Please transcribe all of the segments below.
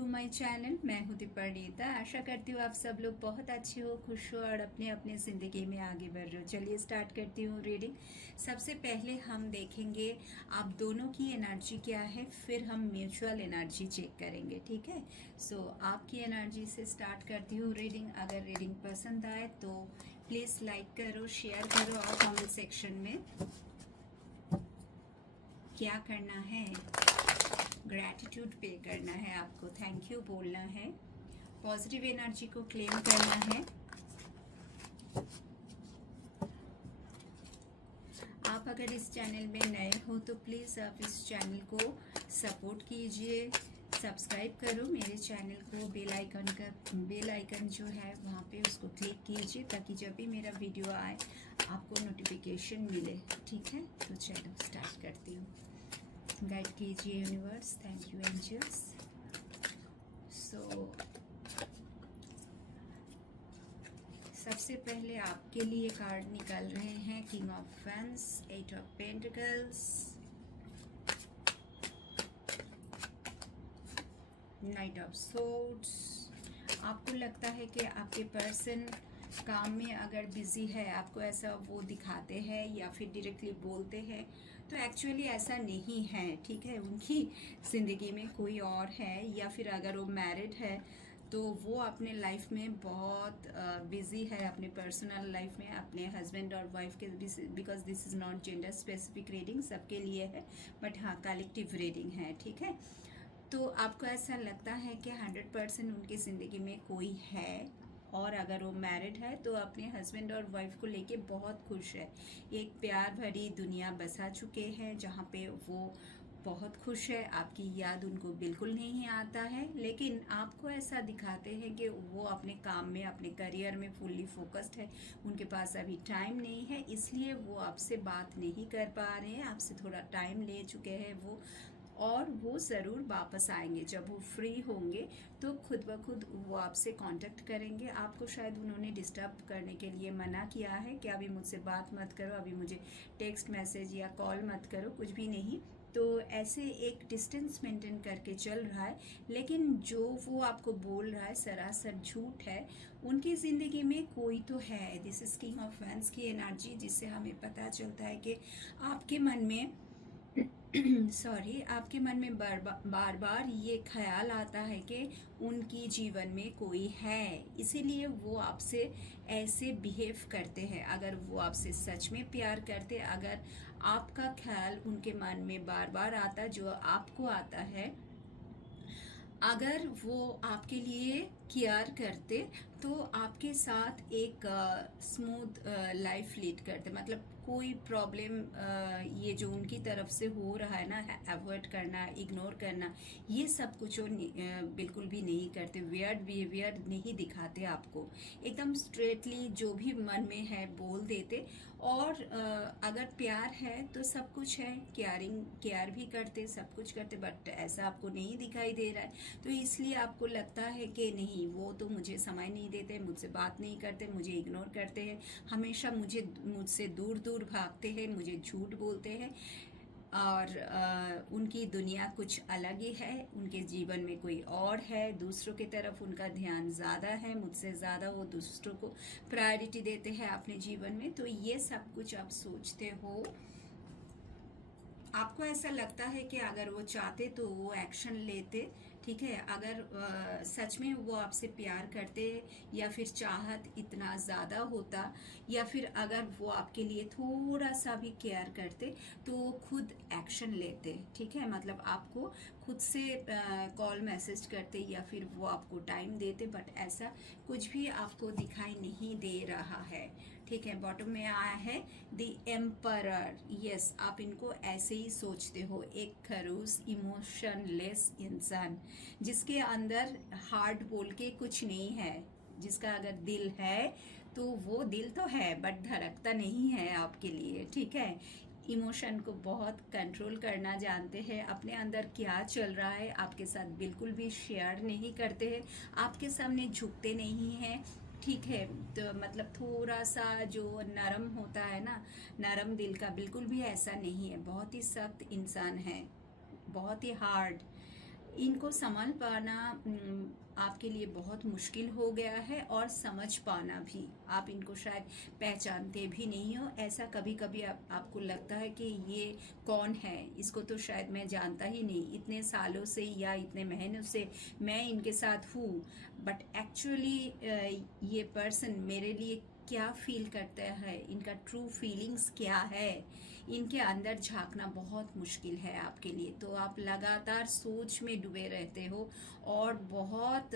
To my channel. मैं हूँ दीपानीता। आशा करती हूँ आप सब लोग बहुत अच्छे हो, खुश हो और अपने अपने ज़िंदगी में आगे बढ़ रहे हो। चलिए स्टार्ट करती हूँ रीडिंग। सबसे पहले हम देखेंगे आप दोनों की एनर्जी क्या है, फिर हम म्यूचुअल एनर्जी चेक करेंगे। ठीक है, सो आपकी एनर्जी से स्टार्ट करती हूँ रीडिंग। अगर रीडिंग पसंद आए तो प्लीज़ लाइक करो, शेयर करो और कमेंट सेक्शन में क्या करना है, ग्रैटिट्यूड पे करना है, आपको थैंक यू बोलना है, पॉजिटिव एनर्जी को क्लेम करना है। आप अगर इस चैनल में नए हो तो प्लीज़ आप इस चैनल को सपोर्ट कीजिए, सब्सक्राइब करो मेरे चैनल को। बेल आइकन जो है वहाँ पे उसको क्लिक कीजिए ताकि जब भी मेरा वीडियो आए आपको नोटिफिकेशन मिले। ठीक है, तो चलो स्टार्ट करती हूँ। गाइड कीजिए universe, thank you angels. So सबसे पहले आपके लिए कार्ड निकाल रहे हैं king of wands, eight of pentacles, knight of swords. आपको लगता है कि आपके पर्सन काम में अगर बिजी है, आपको ऐसा वो दिखाते हैं या फिर डायरेक्टली बोलते हैं, तो एक्चुअली ऐसा नहीं है। ठीक है, उनकी ज़िंदगी में कोई और है, या फिर अगर वो मैरिड है तो वो अपने लाइफ में बहुत बिजी है, अपने पर्सनल लाइफ में, अपने हस्बैंड और वाइफ के। Because this is not gender specific reading, सबके लिए है, बट हाँ कलेक्टिव रीडिंग है। ठीक है, तो आपको ऐसा लगता है कि 100% उनकी ज़िंदगी में कोई है, और अगर वो मैरिड है तो अपने हस्बैंड और वाइफ को लेके बहुत खुश है। एक प्यार भरी दुनिया बसा चुके हैं जहाँ पे वो बहुत खुश है। आपकी याद उनको बिल्कुल नहीं आता है, लेकिन आपको ऐसा दिखाते हैं कि वो अपने काम में, अपने करियर में फुल्ली फोकस्ड है। उनके पास अभी टाइम नहीं है, इसलिए वो आपसे बात नहीं कर पा रहे हैं, आपसे थोड़ा टाइम ले चुके हैं वो। और वो ज़रूर वापस आएंगे जब वो फ्री होंगे, तो खुद ब खुद वो आपसे कांटेक्ट करेंगे। आपको शायद उन्होंने डिस्टर्ब करने के लिए मना किया है कि अभी मुझसे बात मत करो, अभी मुझे टेक्स्ट मैसेज या कॉल मत करो, कुछ भी नहीं। तो ऐसे एक डिस्टेंस मेंटेन करके चल रहा है, लेकिन जो वो आपको बोल रहा है सरासर झूठ है। उनकी ज़िंदगी में कोई तो है। This is king of wands की एनर्जी, जिससे हमें पता चलता है कि आपके मन में सॉरी आपके मन में बार बार ये ख्याल आता है कि उनकी जीवन में कोई है, इसीलिए वो आपसे ऐसे बिहेव करते हैं। अगर वो आपसे सच में प्यार करते, अगर आपका ख्याल उनके मन में बार बार आता जो आपको आता है, अगर वो आपके लिए केयर करते, तो आपके साथ एक स्मूथ लाइफ लीड करते। मतलब कोई प्रॉब्लम ये जो उनकी तरफ से हो रहा है ना, अवॉइड करना, इग्नोर करना, ये सब कुछ वो बिल्कुल भी नहीं करते। वियर्ड बिहेवियर नहीं दिखाते आपको, एकदम स्ट्रेटली जो भी मन में है बोल देते। और अगर प्यार है तो सब कुछ है, केयर भी करते, सब कुछ करते, बट ऐसा आपको नहीं दिखाई दे रहा है। तो इसलिए आपको लगता है कि नहीं, वो तो मुझे समय नहीं देते, मुझसे बात नहीं करते, मुझे इग्नोर करते हैं, हमेशा मुझसे दूर दूर भागते हैं, मुझे झूठ बोलते हैं, और उनकी दुनिया कुछ अलग ही है। उनके जीवन में कोई और है, दूसरों की तरफ उनका ध्यान ज़्यादा है, मुझसे ज़्यादा वो दूसरों को प्रायोरिटी देते हैं अपने जीवन में। तो ये सब कुछ आप सोचते हो। आपको ऐसा लगता है कि अगर वो चाहते तो वो एक्शन लेते। ठीक है, अगर सच में वो आपसे प्यार करते, या फिर चाहत इतना ज़्यादा होता, या फिर अगर वो आपके लिए थोड़ा सा भी केयर करते, तो वो खुद एक्शन लेते। ठीक है, मतलब आपको खुद से कॉल मैसेज करते, या फिर वो आपको टाइम देते, बट ऐसा कुछ भी आपको दिखाई नहीं दे रहा है। ठीक है, बॉटम में आया है द एम्परर। यस, आप इनको ऐसे ही सोचते हो, एक खरूस इमोशनलेस इंसान जिसके अंदर हार्ट बोल के कुछ नहीं है, जिसका अगर दिल है तो वो दिल तो है बट धड़कता नहीं है आपके लिए। ठीक है, इमोशन को बहुत कंट्रोल करना जानते हैं, अपने अंदर क्या चल रहा है आपके साथ बिल्कुल भी शेयर नहीं करते हैं, आपके सामने झुकते नहीं हैं। ठीक है, तो मतलब थोड़ा सा जो नरम होता है ना, नरम दिल का, बिल्कुल भी ऐसा नहीं है, बहुत ही सख्त इंसान है, बहुत ही हार्ड। इनको संभाल पाना आपके लिए बहुत मुश्किल हो गया है, और समझ पाना भी। आप इनको शायद पहचानते भी नहीं हो। ऐसा कभी कभी आपको लगता है कि ये कौन है, इसको तो शायद मैं जानता ही नहीं, इतने सालों से या इतने महीनों से मैं इनके साथ हूँ, बट एक्चुअली ये पर्सन मेरे लिए क्या फील करता है, इनका ट्रू फीलिंग्स क्या है, इनके अंदर झांकना बहुत मुश्किल है आपके लिए। तो आप लगातार सोच में डूबे रहते हो और बहुत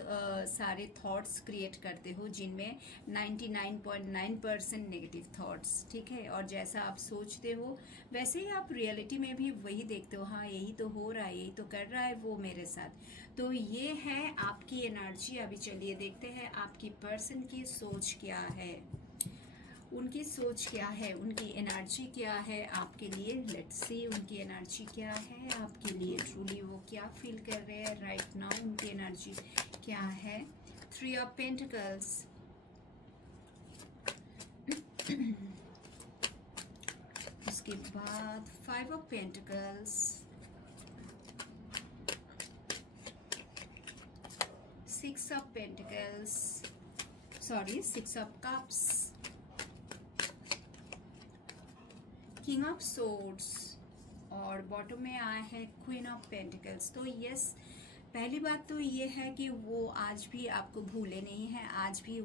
सारे थॉट्स क्रिएट करते हो, जिनमें 99.9% नेगेटिव थॉट्स, ठीक है। और जैसा आप सोचते हो वैसे ही आप रियलिटी में भी वही देखते हो, हाँ यही तो हो रहा है, यही तो कर रहा है वो मेरे साथ। तो ये है आपकी एनर्जी। अभी चलिए देखते हैं आपकी पर्सन की सोच क्या है, उनकी सोच क्या है, उनकी एनर्जी क्या है आपके लिए। लेट्स सी उनकी एनर्जी क्या है आपके लिए, ट्रूली वो क्या फील कर रहे हैं राइट नाउ, उनकी एनर्जी क्या है। 3 ऑफ पेंटिकल्स, उसके बाद 5 of pentacles, 6 of pentacles, sorry 6 of cups, king of swords, और बॉटम में आया है क्वीन ऑफ पेंटिकल्स। तो यस, पहली बात तो ये है कि वो आज भी आपको भूले नहीं हैं, आज भी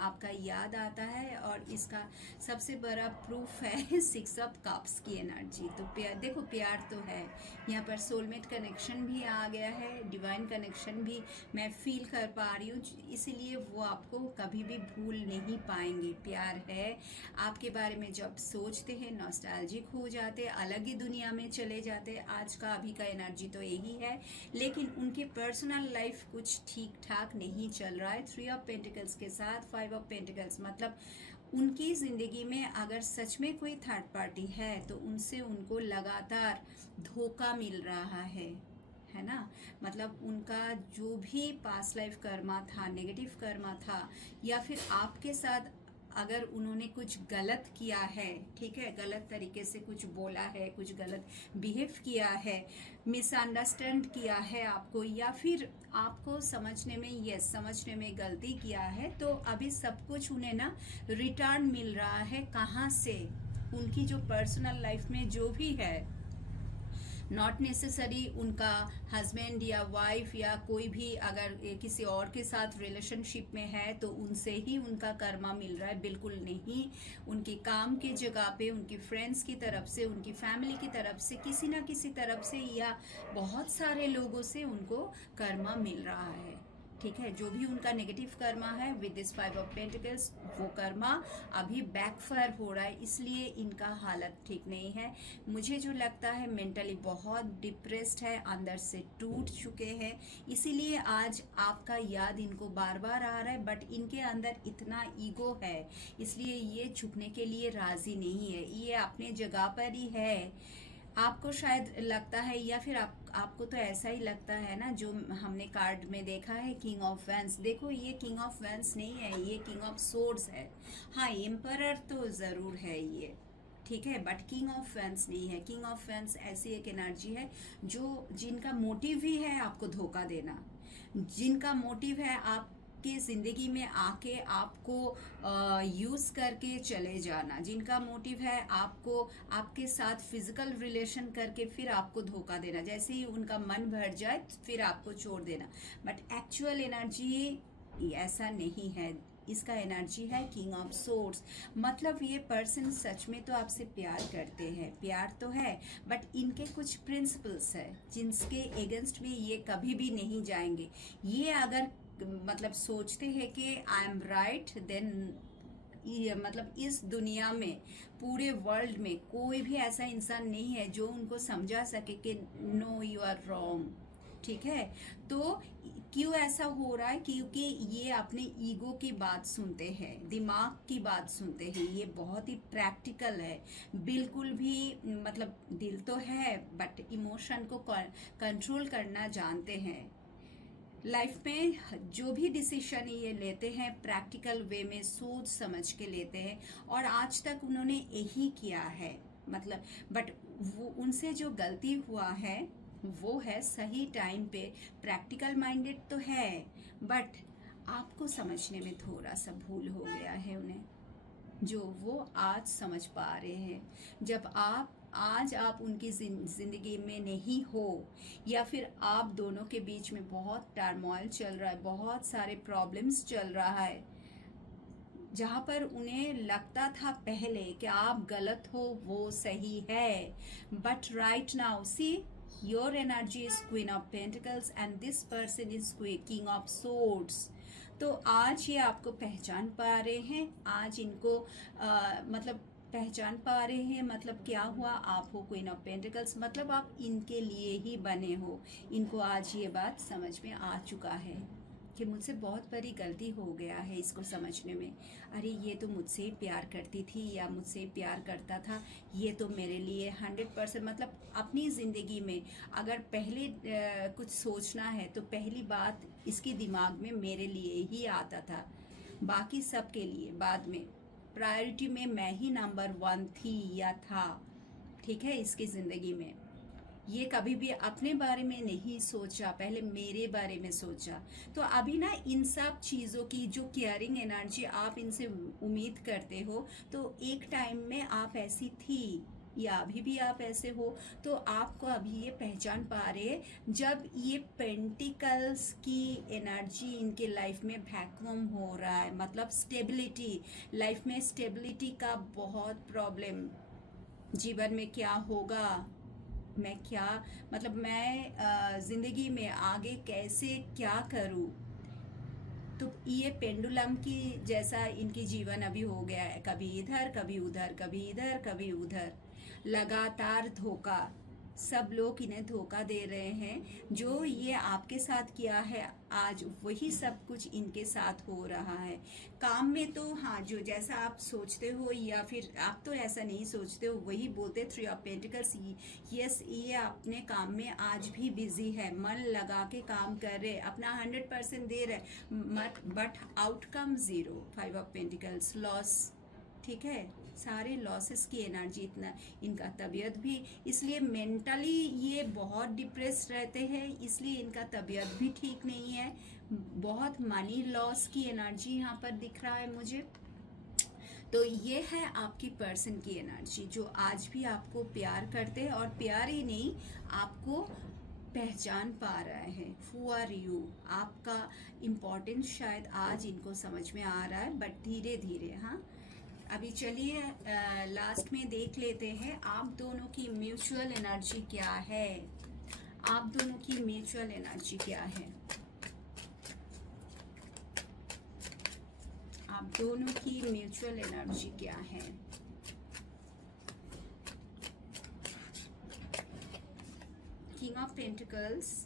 आपका याद आता है, और इसका सबसे बड़ा प्रूफ है 6 ऑफ कप्स की एनर्जी। तो प्यार, देखो प्यार तो है यहाँ पर, सोलमेट कनेक्शन भी आ गया है, डिवाइन कनेक्शन भी मैं फील कर पा रही हूँ, इसीलिए वो आपको कभी भी भूल नहीं पाएंगे। प्यार है, आपके बारे में जब सोचते हैं नॉस्टैल्जिक हो जाते, अलग ही दुनिया में चले जाते। आज का अभी का एनर्जी तो यही है, लेकिन उनके पर्सनल लाइफ कुछ ठीक ठाक नहीं चल रहा है। 3 ऑफ पेंटिकल्स के साथ 5 ऑफ पेंटिकल्स, मतलब उनकी जिंदगी में अगर सच में कोई थर्ड पार्टी है तो उनसे उनको लगातार धोखा मिल रहा है ना। मतलब उनका जो भी पास्ट लाइफ कर्मा था, नेगेटिव कर्मा था, या फिर आपके साथ अगर उन्होंने कुछ गलत किया है, ठीक है, गलत तरीके से कुछ बोला है, कुछ गलत बिहेव किया है, मिसअंडरस्टैंड किया है आपको, या फिर आपको समझने में गलती किया है, तो अभी सब कुछ उन्हें ना रिटर्न मिल रहा है। कहाँ से? उनकी जो पर्सनल लाइफ में जो भी है, नॉट नेसेसरी उनका हस्बैंड या वाइफ या कोई भी अगर किसी और के साथ रिलेशनशिप में है तो उनसे ही उनका कर्मा मिल रहा है, बिल्कुल नहीं। उनके काम की जगह पे, उनकी फ्रेंड्स की तरफ से, उनकी फैमिली की तरफ से, किसी ना किसी तरफ से, या बहुत सारे लोगों से उनको कर्मा मिल रहा है, ठीक है। जो भी उनका नेगेटिव कर्मा है विद दिस 5 ऑफ पेंटिकल्स, वो कर्मा अभी बैकफायर हो रहा है, इसलिए इनका हालत ठीक नहीं है। मुझे जो लगता है मेंटली बहुत डिप्रेस्ड है, अंदर से टूट चुके हैं, इसीलिए आज आपका याद इनको बार बार आ रहा है, बट इनके अंदर इतना ईगो है, इसलिए ये झुकने के लिए राजी नहीं है। ये अपने जगह पर ही है। आपको शायद लगता है, या फिर आपको तो ऐसा ही लगता है ना, जो हमने कार्ड में देखा है किंग ऑफ वैंस। देखो ये किंग ऑफ वैंस नहीं है, ये किंग ऑफ सोर्ड्स है। हाँ, एम्परर तो जरूर है ये, ठीक है, बट किंग ऑफ वैंस नहीं है। किंग ऑफ वैंस ऐसी एक एनर्जी है जो जिनका मोटिव ही है आपको धोखा देना, जिनका मोटिव है आप की जिंदगी में आके आपको यूज करके चले जाना, जिनका मोटिव है आपको आपके साथ फिजिकल रिलेशन करके फिर आपको धोखा देना, जैसे ही उनका मन भर जाए फिर आपको छोड़ देना। बट एक्चुअल एनर्जी ऐसा नहीं है, इसका एनर्जी है किंग ऑफ सोर्ड्स। मतलब ये पर्सन सच में तो आपसे प्यार करते हैं, प्यार तो है, बट इनके कुछ प्रिंसिपल्स है जिनके अगेंस्ट में ये कभी भी नहीं जाएंगे। ये अगर मतलब सोचते हैं कि आई एम राइट, देन मतलब इस दुनिया में, पूरे वर्ल्ड में कोई भी ऐसा इंसान नहीं है जो उनको समझा सके कि नो यू आर रॉन्ग, ठीक है। तो क्यों ऐसा हो रहा है? क्योंकि ये अपने ईगो की बात सुनते हैं, दिमाग की बात सुनते हैं। ये बहुत ही प्रैक्टिकल है, बिल्कुल भी मतलब दिल तो है बट इमोशन को कंट्रोल करना जानते हैं। लाइफ में जो भी डिसीजन ये लेते हैं प्रैक्टिकल वे में सोच समझ के लेते हैं, और आज तक उन्होंने यही किया है। मतलब बट वो उनसे जो गलती हुआ है वो है सही टाइम पे, प्रैक्टिकल माइंडेड तो है, बट आपको समझने में थोड़ा सा भूल हो गया है उन्हें, जो वो आज समझ पा रहे हैं। जब आप उनकी जिंदगी में नहीं हो, या फिर आप दोनों के बीच में बहुत टर्मोइल चल रहा है, बहुत सारे प्रॉब्लम्स चल रहा है, जहाँ पर उन्हें लगता था पहले कि आप गलत हो, वो सही है, but right now see, your energy is queen of pentacles and this person is king of swords. तो आज ये आपको पहचान पा रहे हैं, आज इनको मतलब पहचान पा रहे हैं, मतलब क्या हुआ, आप हो क्वीन ऑफ पेंटिकल्स, मतलब आप इनके लिए ही बने हो। इनको आज ये बात समझ में आ चुका है कि मुझसे बहुत बड़ी गलती हो गया है इसको समझने में। अरे ये तो मुझसे ही प्यार करती थी या मुझसे प्यार करता था, ये तो मेरे लिए 100%, मतलब अपनी ज़िंदगी में अगर पहले कुछ सोचना है तो पहली बात इसके दिमाग में मेरे लिए ही आता था, बाकी सब के लिए बाद में। प्रायोरिटी में मैं ही नंबर 1 थी या था, ठीक है, इसकी ज़िंदगी में। ये कभी भी अपने बारे में नहीं सोचा, पहले मेरे बारे में सोचा। तो अभी ना इन सब चीज़ों की जो केयरिंग एनर्जी आप इनसे उम्मीद करते हो, तो एक टाइम में आप ऐसी थी या अभी भी आप ऐसे हो, तो आपको अभी ये पहचान पा रहे जब ये पेंटिकल्स की एनर्जी इनके लाइफ में वैक्यूम हो रहा है, मतलब स्टेबिलिटी, लाइफ में स्टेबिलिटी का बहुत प्रॉब्लम, जीवन में क्या होगा, मैं क्या, मतलब मैं ज़िंदगी में आगे कैसे क्या करूँ। तो ये पेंडुलम की जैसा इनकी जीवन अभी हो गया है, कभी इधर कभी उधर, कभी इधर कभी उधर, लगातार धोखा, सब लोग इन्हें धोखा दे रहे हैं। जो ये आपके साथ किया है आज, वही सब कुछ इनके साथ हो रहा है। काम में तो हाँ, जो जैसा आप सोचते हो या फिर आप तो ऐसा नहीं सोचते हो, वही बोलते, 3 ऑफ पेंटिकल्स, यस, ये अपने काम में आज भी बिजी है, मन लगा के काम कर रहे, अपना 100% दे रहे, but outcome 0। 5 of pentacles, loss, ठीक है, सारे लॉसेस की एनर्जी, इतना इनका तबीयत भी, इसलिए मेंटली ये बहुत डिप्रेस रहते हैं, इसलिए इनका तबीयत भी ठीक नहीं है। बहुत मनी लॉस की एनर्जी यहाँ पर दिख रहा है मुझे। तो ये है आपकी पर्सन की एनर्जी, जो आज भी आपको प्यार करते हैं, और प्यार ही नहीं, आपको पहचान पा रहा है। हु आर यू, आपका इम्पोर्टेंस शायद आज इनको समझ में आ रहा है, बट धीरे धीरे। हाँ, अभी चलिए लास्ट में देख लेते हैं आप दोनों की म्यूचुअल एनर्जी क्या है। आप दोनों की म्यूचुअल एनर्जी क्या है, आप दोनों की म्यूचुअल एनर्जी क्या है। King of pentacles,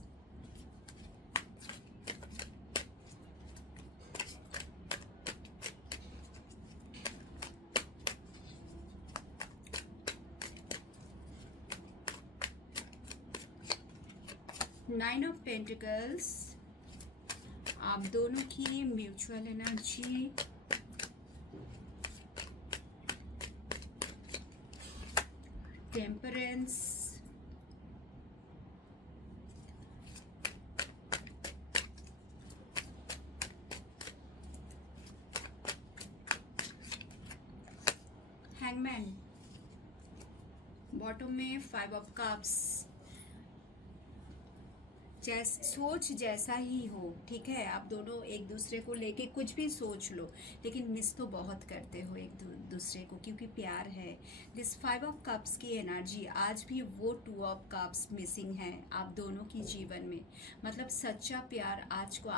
nine of pentacles, आप दोनों की mutual energy, temperance, hangman, bottom में 5 ऑफ कप्स। सोच जैसा ही हो, ठीक है, आप दोनों एक दूसरे को लेके कुछ भी सोच लो, लेकिन मिस तो बहुत करते हो एक दूसरे को, क्योंकि प्यार है। दिस 5 ऑफ कप्स की एनर्जी, आज भी वो 2 ऑफ कप्स मिसिंग है आप दोनों की जीवन में। मतलब सच्चा प्यार आज को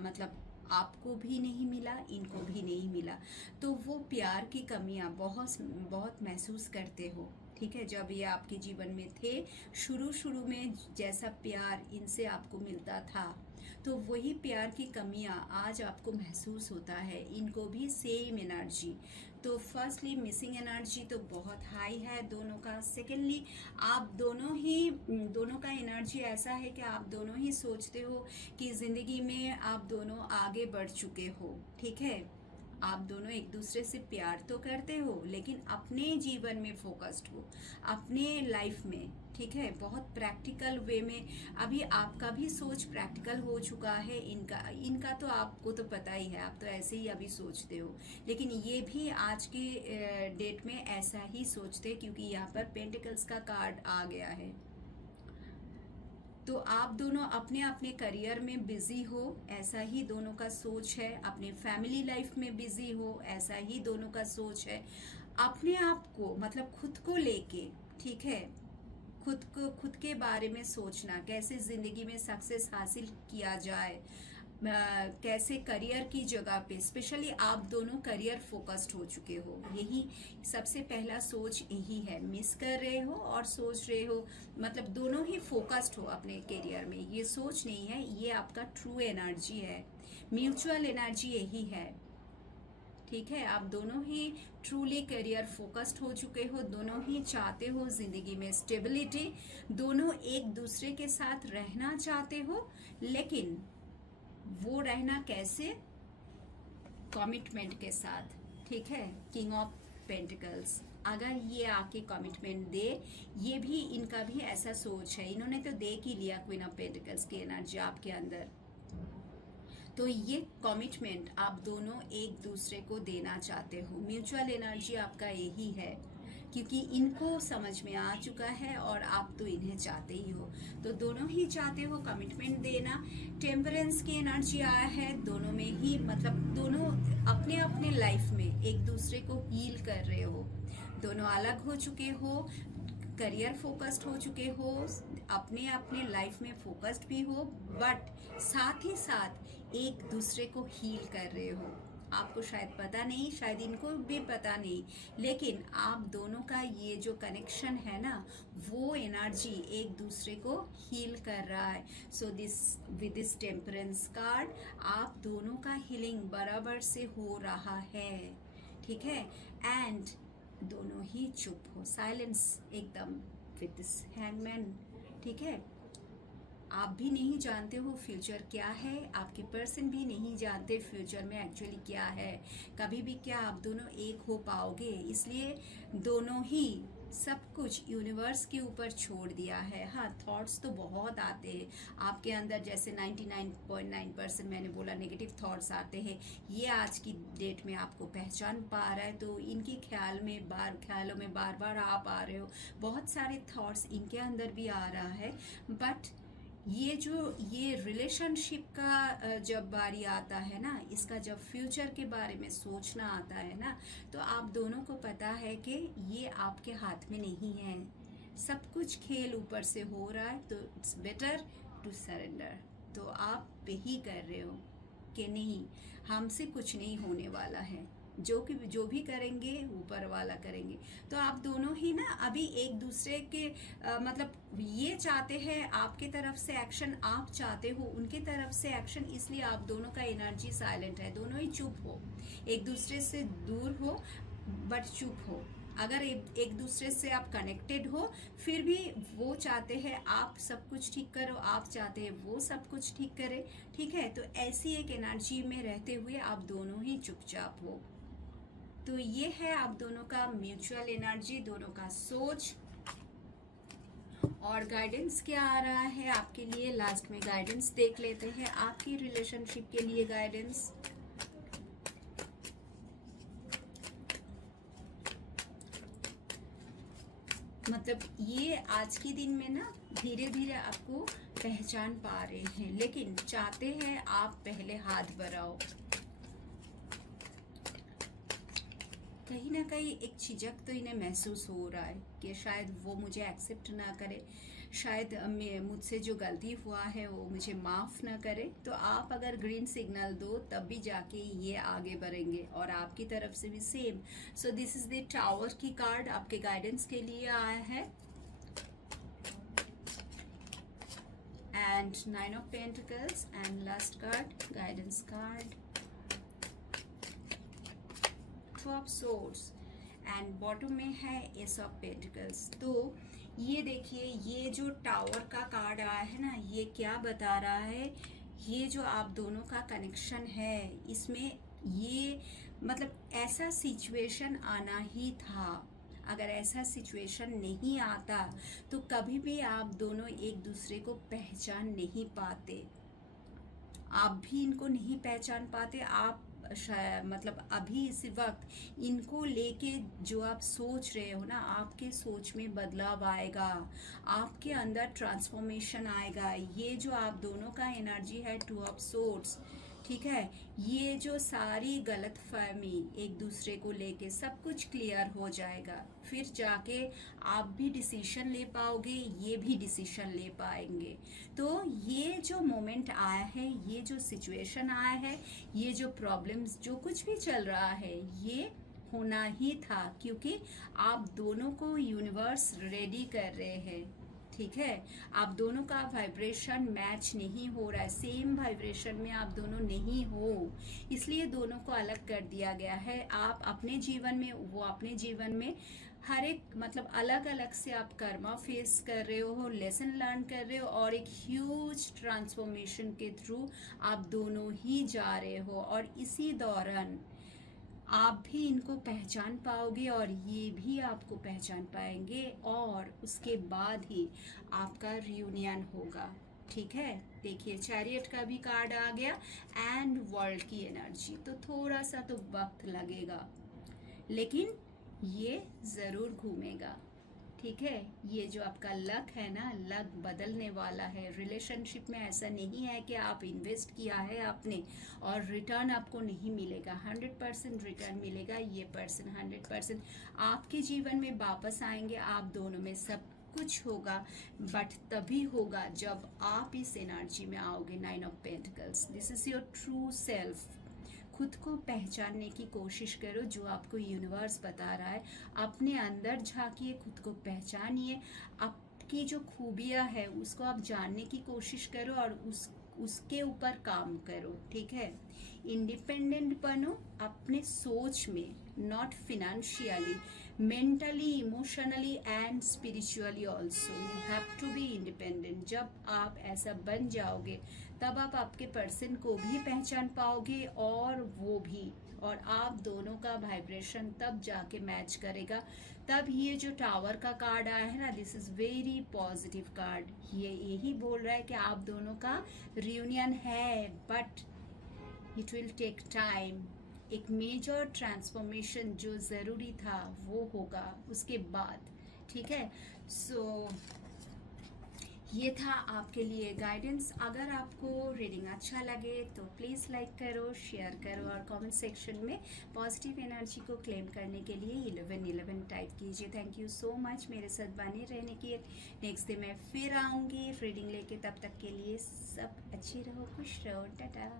मतलब आपको भी नहीं मिला, इनको भी नहीं मिला, तो वो प्यार की कमियां बहुत बहुत महसूस करते हो, ठीक है। जब ये आपके जीवन में थे, शुरू में जैसा प्यार इनसे आपको मिलता था, तो वही प्यार की कमियां आज आपको महसूस होता है, इनको भी सेम एनर्जी। तो फर्स्टली मिसिंग एनर्जी तो बहुत हाई है दोनों का। सेकेंडली आप दोनों का एनर्जी ऐसा है कि आप दोनों ही सोचते हो कि ज़िंदगी में आप दोनों आगे बढ़ चुके हो, ठीक है, आप दोनों एक दूसरे से प्यार तो करते हो, लेकिन अपने जीवन में फोकस्ड हो, अपने लाइफ में, ठीक है, बहुत प्रैक्टिकल वे में। अभी आपका भी सोच प्रैक्टिकल हो चुका है, इनका इनका तो आपको तो पता ही है, आप तो ऐसे ही अभी सोचते हो, लेकिन ये भी आज के डेट में ऐसा ही सोचते, क्योंकि यहाँ पर पेंटिकल्स का कार्ड आ गया है। तो आप दोनों अपने अपने करियर में बिजी हो, ऐसा ही दोनों का सोच है। अपने फैमिली लाइफ में बिजी हो, ऐसा ही दोनों का सोच है। अपने आप को मतलब खुद को लेके, ठीक है, खुद के बारे में सोचना, कैसे जिंदगी में सक्सेस हासिल किया जाए, कैसे करियर की जगह पे, स्पेशली आप दोनों करियर फोकस्ड हो चुके हो, यही सबसे पहला सोच यही है। मिस कर रहे हो और सोच रहे हो, मतलब दोनों ही फोकस्ड हो अपने करियर में, ये सोच नहीं है, ये आपका ट्रू एनर्जी है, म्यूचुअल एनर्जी यही है, ठीक है। आप दोनों ही ट्रूली करियर फोकस्ड हो चुके हो, दोनों ही चाहते हो जिंदगी में स्टेबिलिटी, दोनों एक दूसरे के साथ रहना चाहते हो, लेकिन वो रहना कैसे, कमिटमेंट के साथ, ठीक है। किंग ऑफ पेंटिकल्स अगर ये आके कमिटमेंट दे, ये भी इनका भी ऐसा सोच है, इन्होंने तो देख ही लिया क्वीन ऑफ पेंटिकल्स की एनर्जी आपके अंदर, तो ये कमिटमेंट आप दोनों एक दूसरे को देना चाहते हो, म्यूचुअल एनर्जी आपका यही है, क्योंकि इनको समझ में आ चुका है और आप तो इन्हें चाहते ही हो, तो दोनों ही चाहते हो कमिटमेंट देना। टेम्परेंस की एनर्जी आया है दोनों में ही, मतलब दोनों अपने अपने लाइफ में एक दूसरे को हील कर रहे हो, दोनों अलग हो चुके हो, करियर फोकस्ड हो चुके हो, अपने अपने लाइफ में फोकस्ड भी हो, बट साथ ही साथ एक दूसरे को हील कर रहे हो। आपको शायद पता नहीं, शायद इनको भी पता नहीं, लेकिन आप दोनों का ये जो कनेक्शन है ना, वो एनर्जी एक दूसरे को हील कर रहा है। So this with this temperance card आप दोनों का हीलिंग बराबर से हो रहा है, ठीक है। एंड दोनों ही चुप हो, साइलेंस एकदम विद दिस हैंगमैन, ठीक है। आप भी नहीं जानते हो फ्यूचर क्या है, आपके पर्सन भी नहीं जानते फ्यूचर में एक्चुअली क्या है, कभी भी क्या आप दोनों एक हो पाओगे, इसलिए दोनों ही सब कुछ यूनिवर्स के ऊपर छोड़ दिया है। हाँ, थॉट्स तो बहुत आते हैं आपके अंदर, जैसे 99.9% मैंने बोला नेगेटिव थॉट्स आते हैं, ये आज की डेट में आपको पहचान पा रहा है, तो इनके ख्यालों में बार बार आप आ रहे हो, बहुत सारे थॉट्स इनके अंदर भी आ रहा है, बट ये रिलेशनशिप का जब बारी आता है ना, इसका जब फ्यूचर के बारे में सोचना आता है ना, तो आप दोनों को पता है कि ये आपके हाथ में नहीं है, सब कुछ खेल ऊपर से हो रहा है, तो इट्स बेटर टू सरेंडर। तो आप यही कर रहे हो कि नहीं, हमसे कुछ नहीं होने वाला है, जो भी करेंगे ऊपर वाला करेंगे। तो आप दोनों ही ना अभी एक दूसरे के मतलब ये चाहते हैं आपके तरफ से एक्शन, आप चाहते हो उनके तरफ से एक्शन, इसलिए आप दोनों का एनर्जी साइलेंट है, दोनों ही चुप हो, एक दूसरे से दूर हो बट चुप हो। अगर एक दूसरे से आप कनेक्टेड हो, फिर भी वो चाहते हैं आप सब कुछ ठीक करो, आप चाहते हैं वो सब कुछ ठीक करे, ठीक है। तो ऐसी एक एनर्जी में रहते हुए आप दोनों ही चुपचाप हो। तो ये है आप दोनों का म्यूचुअल एनर्जी, दोनों का सोच। और गाइडेंस क्या आ रहा है आपके लिए, लास्ट में गाइडेंस देख लेते हैं, आपकी रिलेशनशिप के लिए गाइडेंस। मतलब ये आज के दिन में ना धीरे धीरे आपको पहचान पा रहे हैं, लेकिन चाहते हैं आप पहले हाथ बढ़ाओ। कहीं ना कहीं एक झिझक तो इन्हें महसूस हो रहा है कि शायद वो मुझे एक्सेप्ट ना करे, शायद मुझसे जो गलती हुआ है वो मुझे माफ़ ना करे। तो आप अगर ग्रीन सिग्नल दो तब भी जाके ये आगे बढ़ेंगे, और आपकी तरफ से भी same. So this is the tower की कार्ड आपके गाइडेंस के लिए आया है, and 9 of pentacles, and last card guidance card of swords, and bottom में है एस ऑफ पेंटिकल्स। तो ये देखिए, ये जो टावर का कार्ड आया है ना, ये क्या बता रहा है, ये जो आप दोनों का कनेक्शन है, इसमें ये मतलब ऐसा सिचुएशन आना ही था। अगर ऐसा सिचुएशन नहीं आता तो कभी भी आप दोनों एक दूसरे को पहचान नहीं पाते। आप भी इनको नहीं पहचान पाते। आप मतलब अभी इस वक्त इनको लेके जो आप सोच रहे हो ना, आपके सोच में बदलाव आएगा, आपके अंदर ट्रांसफॉर्मेशन आएगा। ये जो आप दोनों का एनर्जी है टू ऑफ सोर्ड्स, ठीक है, ये जो सारी गलत फहमी एक दूसरे को लेके सब कुछ क्लियर हो जाएगा। फिर जाके आप भी डिसीजन ले पाओगे, ये भी डिसीजन ले पाएंगे। तो ये जो मोमेंट आया है, ये जो सिचुएशन आया है, ये जो प्रॉब्लम्स जो कुछ भी चल रहा है, ये होना ही था, क्योंकि आप दोनों को यूनिवर्स रेडी कर रहे हैं। ठीक है, आप दोनों का वाइब्रेशन मैच नहीं हो रहा है, सेम वाइब्रेशन में आप दोनों नहीं हो, इसलिए दोनों को अलग कर दिया गया है। आप अपने जीवन में, वो अपने जीवन में, हर एक मतलब अलग अलग से आप कर्मा फेस कर रहे हो, लेसन लर्न कर रहे हो, और एक ह्यूज ट्रांसफॉर्मेशन के थ्रू आप दोनों ही जा रहे हो। और इसी दौरान आप भी इनको पहचान पाओगे और ये भी आपको पहचान पाएंगे, और उसके बाद ही आपका रियूनियन होगा। ठीक है, देखिए चैरियट का भी कार्ड आ गया एंड वर्ल्ड की एनर्जी। तो थोड़ा सा तो वक्त लगेगा, लेकिन ये जरूर घूमेगा। ठीक है, ये जो आपका लक है ना, लक बदलने वाला है। रिलेशनशिप में ऐसा नहीं है कि आप इन्वेस्ट किया है आपने और रिटर्न आपको नहीं मिलेगा। 100% रिटर्न मिलेगा। ये पर्सन 100% आपके जीवन में वापस आएंगे। आप दोनों में सब कुछ होगा, बट तभी होगा जब आप इस एनर्जी में आओगे। 9 of pentacles, this is your true self. खुद को पहचानने की कोशिश करो, जो आपको यूनिवर्स बता रहा है। अपने अंदर झांकिए, खुद को पहचानिए, आपकी जो खूबियां है उसको आप जानने की कोशिश करो और उसके ऊपर काम करो। ठीक है, इंडिपेंडेंट बनो अपने सोच में, not financially, mentally, emotionally and spiritually also you have to be independent. जब आप ऐसा बन जाओगे तब आप आपके पर्सन को भी पहचान पाओगे और वो भी, और आप दोनों का वाइब्रेशन तब जाके मैच करेगा। तब ये जो टावर का कार्ड आया है ना, this is very positive card. ये यही बोल रहा है कि आप दोनों का रियूनियन है, but it will take time. एक मेजर ट्रांसफॉर्मेशन जो ज़रूरी था वो होगा उसके बाद। ठीक है, सो ये था आपके लिए गाइडेंस। अगर आपको रीडिंग अच्छा लगे तो प्लीज़ लाइक करो, शेयर करो, और कमेंट सेक्शन में पॉजिटिव एनर्जी को क्लेम करने के लिए 1111 टाइप कीजिए। थैंक यू सो मच मेरे साथ बने रहने के। नेक्स्ट डे मैं फिर आऊँगी रीडिंग लेके। तब तक के लिए सब अच्छी रहो, खुश रहो, टाटा।